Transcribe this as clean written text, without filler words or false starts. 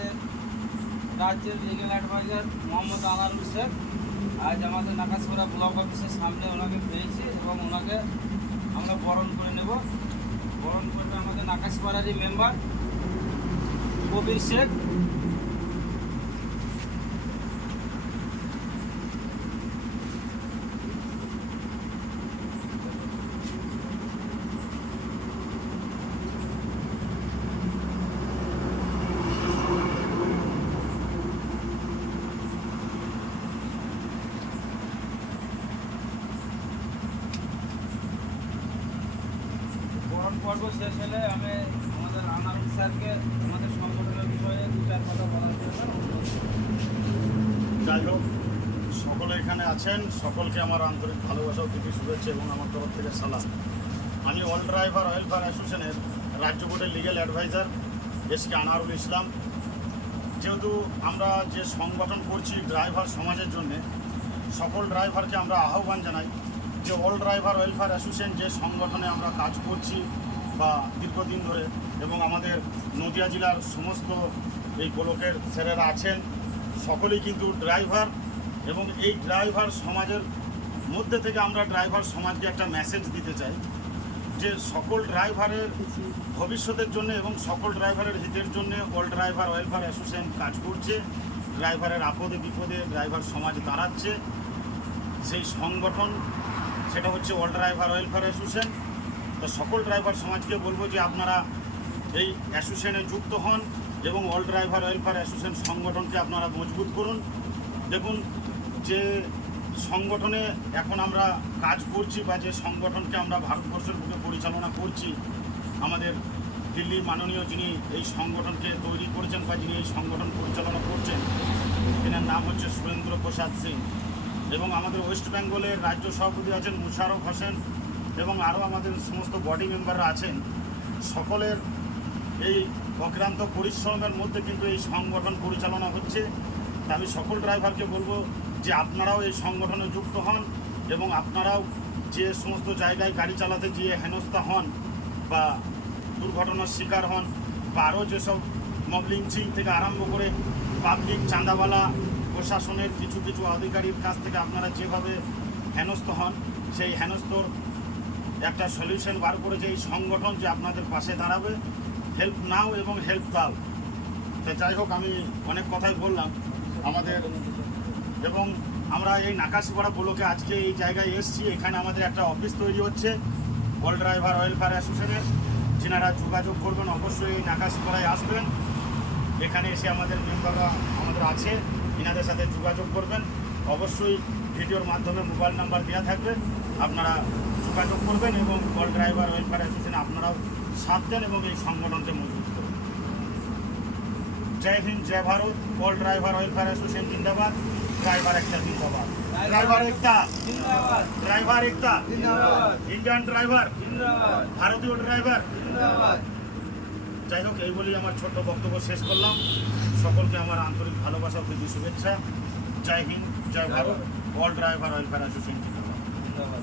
আমাদের রাজ্যের legal adviser Mohammad Anarul Sheikh. আজ আমাদের নাকাশপাড়া ব্লক অফিসের সামনে ওনাকে পেয়েছি এবং ওনাকে আমরা বরণ করে নেব। বরণ করবে আমাদের নাকাশপাড়ারই মেম্বার কবির শেখ। পর্ব শেষ হলে আমি আমাদের আনারুল স্যারকে আমাদের সংগঠনের বিষয়ে দু চার কথা বলার জন্য। যাই হোক, সকলে এখানে আছেন, সকলকে আমার আন্তরিক ভালোবাসা ও প্রীতি শুভেচ্ছা এবং আমার তরফ থেকে সালাম। আমি অল ড্রাইভার ওয়েলফেয়ার অ্যাসোসিয়েশনের রাজ্য বোর্ডের লিগ্যাল অ্যাডভাইজার এসকে আনারুল ইসলাম। যেহেতু আমরা যে সংগঠন করছি ড্রাইভার সমাজের জন্যে, সকল ড্রাইভারকে আমরা আহ্বান জানাই যে অল ড্রাইভার ওয়েলফেয়ার অ্যাসোসিয়েশন যে সংগঠনে আমরা কাজ করছি বা দীর্ঘদিন ধরে, এবং আমাদের নদিয়া জেলার সমস্ত এই ব্লকের স্যারেরা আছেন, সকলেই কিন্তু ড্রাইভার। এবং এই ড্রাইভার সমাজের মধ্যে থেকে আমরা ড্রাইভার সমাজকে একটা মেসেজ দিতে চাই যে সকল ড্রাইভারের ভবিষ্যতের জন্য এবং সকল ড্রাইভারের হিতের জন্য অল ড্রাইভার ওয়েলফেয়ার অ্যাসোসিয়েশন কাজ করছে। ড্রাইভারের আপদে বিপদে ড্রাইভার সমাজ দাঁড়াচ্ছে, সেই সংগঠন সেটা হচ্ছে অল ড্রাইভার ওয়েলফেয়ার অ্যাসোসিয়েশন। তো সকল ড্রাইভার সমাজকে বলবো যে আপনারা এই অ্যাসোসিয়েশনে যুক্ত হন এবং অল ড্রাইভার ওয়েলফেয়ার অ্যাসোসিয়েশন সংগঠনকে আপনারা মজবুত করুন। দেখুন, যে সংগঠনে এখন আমরা কাজ করছি বা যে সংগঠনকে আমরা ভারতবর্ষের বুকে পরিচালনা করছি, আমাদের দিল্লির মাননীয় যিনি এই সংগঠনকে তৈরি করেছেন বা যিনি এই সংগঠন পরিচালনা করছেন, এনার নাম হচ্ছে সুরেন্দ্র প্রসাদ সিং। এবং আমাদের ওয়েস্ট বেঙ্গলের রাজ্য সভাপতি আছেন মুশারফ হোসেন এবং আরও আমাদের সমস্ত বডি মেম্বাররা আছেন। সকলের এই অক্লান্ত পরিশ্রমের মধ্যে কিন্তু এই সংগঠন পরিচালনা হচ্ছে। তা আমি সকল ড্রাইভারকে বলবো যে আপনারাও এই সংগঠনে যুক্ত হন এবং আপনারাও যে সমস্ত জায়গায় গাড়ি চালাতে গিয়ে হেনস্থা হন বা দুর্ঘটনার শিকার হন বা আরও যেসব মব লিঞ্চিং থেকে আরম্ভ করে পাবলিক চাঁদাওয়ালা প্রশাসনের কিছু কিছু আধিকারিক কাছ থেকে আপনারা যেভাবে হেনস্থ হন, সেই হেনস্থর একটা সলিউশন বার করেছে এই সংগঠন, যে আপনাদের পাশে দাঁড়াবে। হেল্প নাও এবং হেল্প দাও। তো যাই হোক, আমি অনেক কথাই বললাম আমাদের, এবং আমরা এই নাকাশপাড়া ব্লকে আজকে এই জায়গায় এসেছি। এখানে আমাদের একটা অফিস তৈরি হচ্ছে অল ড্রাইভার ওয়েলফেয়ার অ্যাসোসিয়েশনের। যিনারা যোগাযোগ করবেন অবশ্যই এই নাকাশপাড়ায় আসবেন। এখানে এসে আমাদের মেম্বাররা আমাদের আছে, এনাদের সাথে যোগাযোগ করবেন। অবশ্যই ভিডিওর মাধ্যমে মোবাইল নাম্বার দেওয়া থাকবে, আপনারা যোগাযোগ করবেন এবং অল ড্রাইভার ওয়েলফেয়ার অ্যাসোসিয়েশনে আপনারাও সাথ দেন এবং এই সংগঠনকে মজবুত করুন। জয় হিন্দ, জয় ভারত। অল ড্রাইভার ওয়েলফেয়ার অ্যাসোসিয়েশন জিন্দাবাদ। ড্রাইভার একটা জিন্দাবাদ। ড্রাইভার একটা জিন্দাবাদ। ড্রাইভার একটা জিন্দাবাদ। ইন্ডিয়ান ড্রাইভার জিন্দাবাদ। ভারতীয় ড্রাইভার জিন্দাবাদ। যাই হোক, এই বলেই আমার ছোট্ট বক্তব্য শেষ করলাম। সকলকে আমার আন্তরিক ভালোবাসা ও প্রীতি শুভেচ্ছা। জয় হিন্দ, জয় ভারত। অল ড্রাইভার ওয়েলফেয়ার অ্যাসোসিয়েশন জিন্দাবাদ।